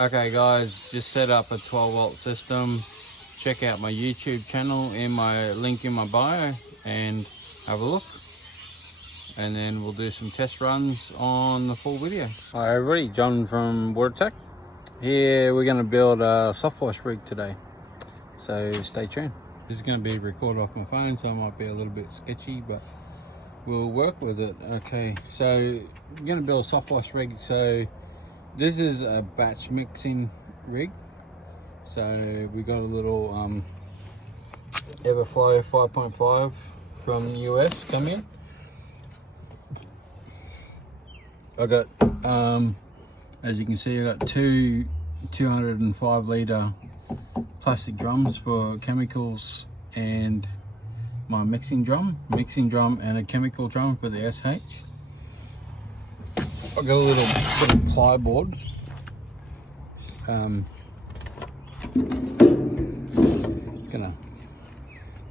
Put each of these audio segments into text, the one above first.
Okay guys, just set up a 12-volt system. Check out my YouTube channel in my link in my bio and have a look. And then we'll do some test runs on the full video. Hi everybody, John from WaterTech. Here we're going to build a soft wash rig today. So stay tuned. This is going to be recorded off my phone, so it might be a little bit sketchy, but we'll work with it. Okay, so we're going to build a soft wash rig. So this is a batch mixing rig. So we got a little Everflow 5.5 from the US come in. I got, as you can see, I got two 205 litre plastic drums for chemicals and my mixing drum and a chemical drum for the SH. I've got a little bit of plyboard.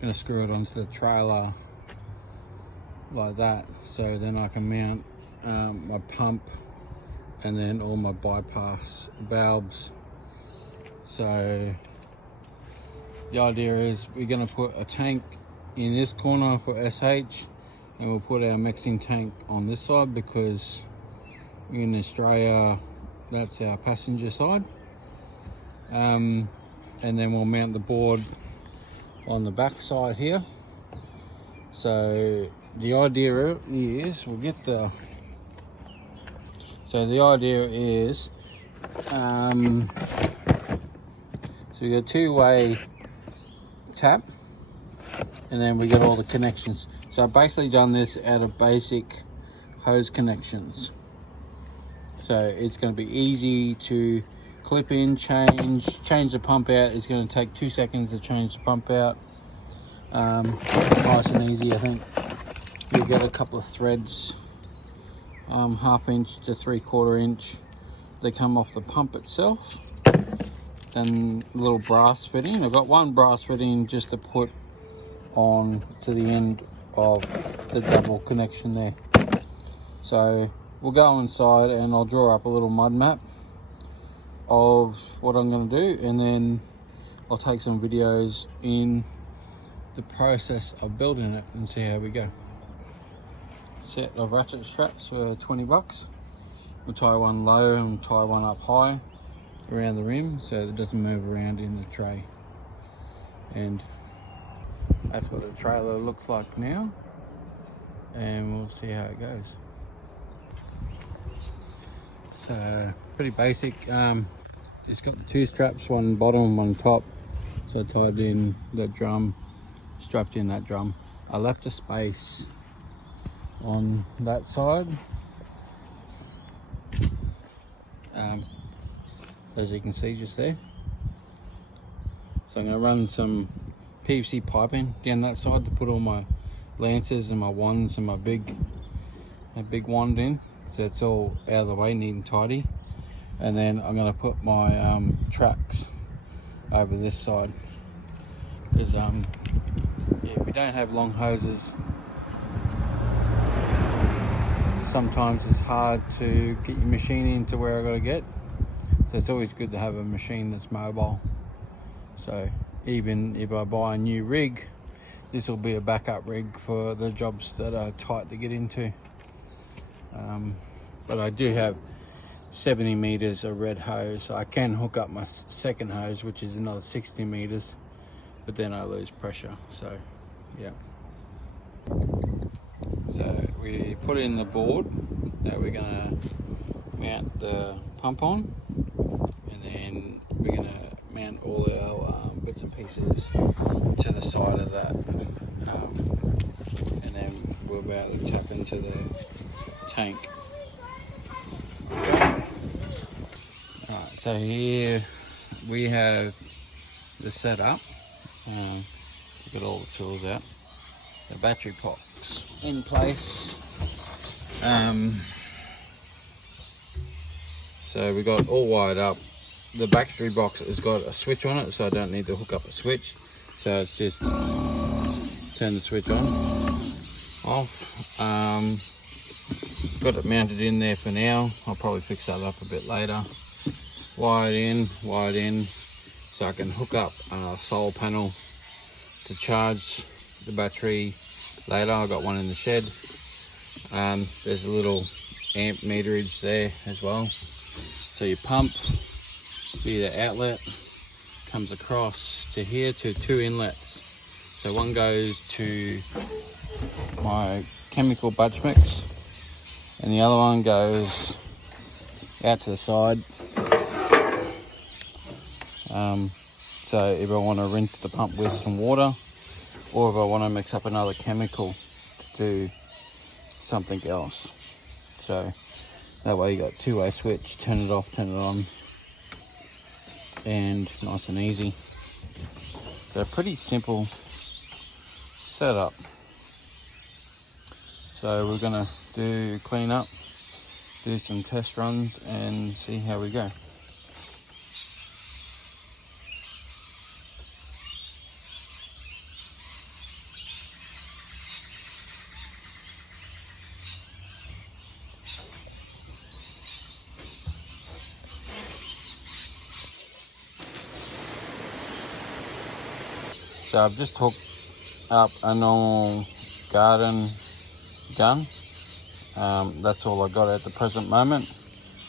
Gonna screw it onto the trailer like that, so then I can mount my pump and then all my bypass valves. So the idea is we're going to put a tank in this corner for SH, and we'll put our mixing tank on this side because in Australia that's our passenger side. And then we'll mount the board on the back side here. So the idea is we'll get the so we got a two-way tap, and then we got all the connections. So I've basically done this out of basic hose connections. So it's going to be easy to clip in, change the pump out. It's going to take 2 seconds to change the pump out. Nice and easy. I think you'll get a couple of threads, 1/2 inch to 3/4 inch. They come off the pump itself. And a little brass fitting. I've got one brass fitting just to put on to the end of the double connection there. So we'll go inside and I'll draw up a little mud map of what I'm going to do, and then I'll take some videos in the process of building it and see how we go. Set of ratchet straps for 20 bucks. We'll tie one low and tie one up high around the rim so it doesn't move around in the tray. And that's what the trailer looks like now, and we'll see how it goes. So pretty basic. Just got the two straps, one bottom and one top. So I tied in the drum, strapped in that drum. I left a space on that side, as you can see just there. So I'm going to run some PVC piping down that side to put all my lances and my wands and my big wand in, so it's all out of the way, neat and tidy. And then I'm going to put my tracks over this side because yeah, we don't have long hoses. Sometimes it's hard to get your machine into where I got to get, so it's always good to have a machine that's mobile. So even if I buy a new rig, this will be a backup rig for the jobs that are tight to get into. But I do have 70 meters of red hose, so I can hook up my second hose, which is another 60 meters, but then I lose pressure. So yeah, so we put in the board that we're gonna mount the pump on, and then we're gonna mount all our bits and pieces to the side of that, and then we'll be able to tap into the tank. Alright, so here we have the setup. Got all the tools out, the battery box in place. So we got all wired up. The battery box has got a switch on it, so I don't need to hook up a switch. So it's just turn the switch on, off. Got it mounted in there for now. I'll probably fix that up a bit later. wired in, so I can hook up a solar panel to charge the battery later. I got one in the shed. There's a little amp meterage there as well. So you pump via the outlet, comes across to here to 2 inlets. So one goes to my chemical budge mix, and the other one goes out to the side. So if I want to rinse the pump with some water, or if I want to mix up another chemical to do something else. So that way you got 2-way switch, turn it off, turn it on, and nice and easy. So pretty simple setup. So we're gonna clean up, do some test runs, and see how we go. So I've just hooked up a normal garden gun. That's all I got at the present moment.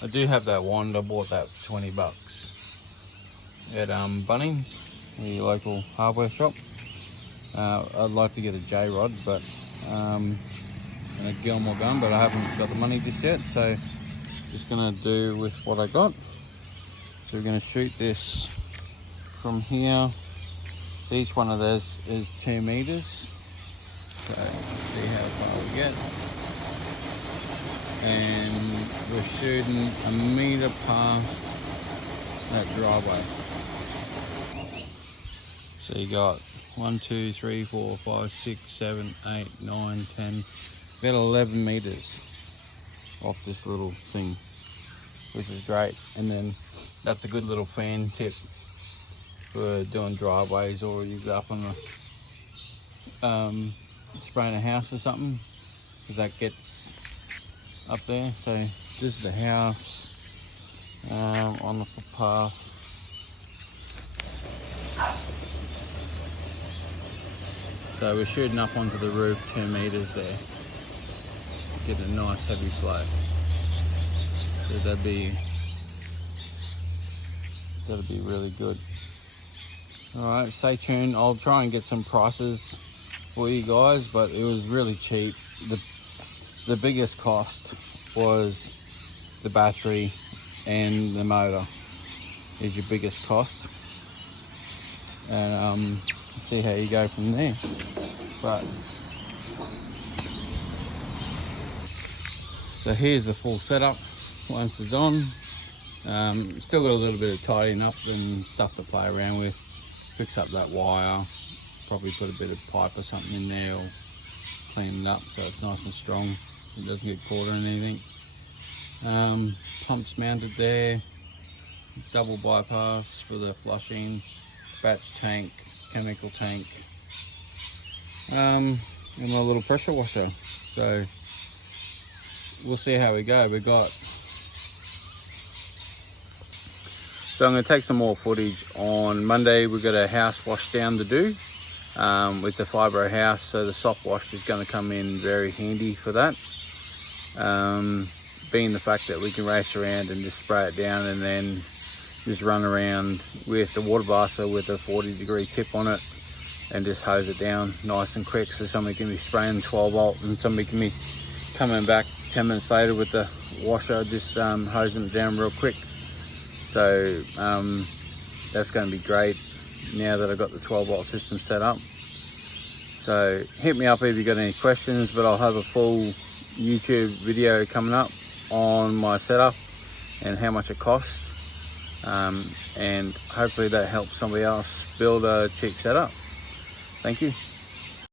I do have that wand. I bought that for 20 bucks at Bunnings, the local hardware shop. I'd like to get a J-rod, but and a Gilmore gun, but I haven't got the money just yet, so just gonna do with what I got. So we're gonna shoot this from here. Each one of those is 2 meters. So let's see how far we get. And we're shooting 1 meter past that driveway. So you got 1, 2, 3, 4, 5, 6, 7, 8, 9, 10, about 11 meters off this little thing, which is great. And then that's a good little fan tip for doing driveways, or you go up on the spraying a house or something, because that gets up there. So this is the house on the footpath. So we're shooting up onto the roof 2 meters there, get a nice heavy flow. So that'd be really good. Alright, stay tuned. I'll try and get some prices for you guys, but it was really cheap. The biggest cost was the battery and the motor is your biggest cost. And see how you go from there. But so here's the full setup once it's on. Still got a little bit of tidying up and stuff to play around with. Fix up that wire, probably put a bit of pipe or something in there, or clean it up so it's nice and strong, it doesn't get caught or anything. Pumps mounted there, double bypass for the flushing, batch tank, chemical tank, and my little pressure washer. So we'll see how we go. So I'm going to take some more footage on Monday. We've got a house wash down to do. It's a fibro house, so the soft wash is going to come in very handy for that. Being the fact that we can race around and just spray it down and then just run around with the water blaster with a 40-degree tip on it and just hose it down nice and quick, so somebody can be spraying 12 volt and somebody can be coming back 10 minutes later with the washer, just hosing it down real quick. So that's going to be great now that I've got the 12 volt system set up. So hit me up if you've got any questions, but I'll have a full YouTube video coming up on my setup and how much it costs. And hopefully that helps somebody else build a cheap setup. Thank you.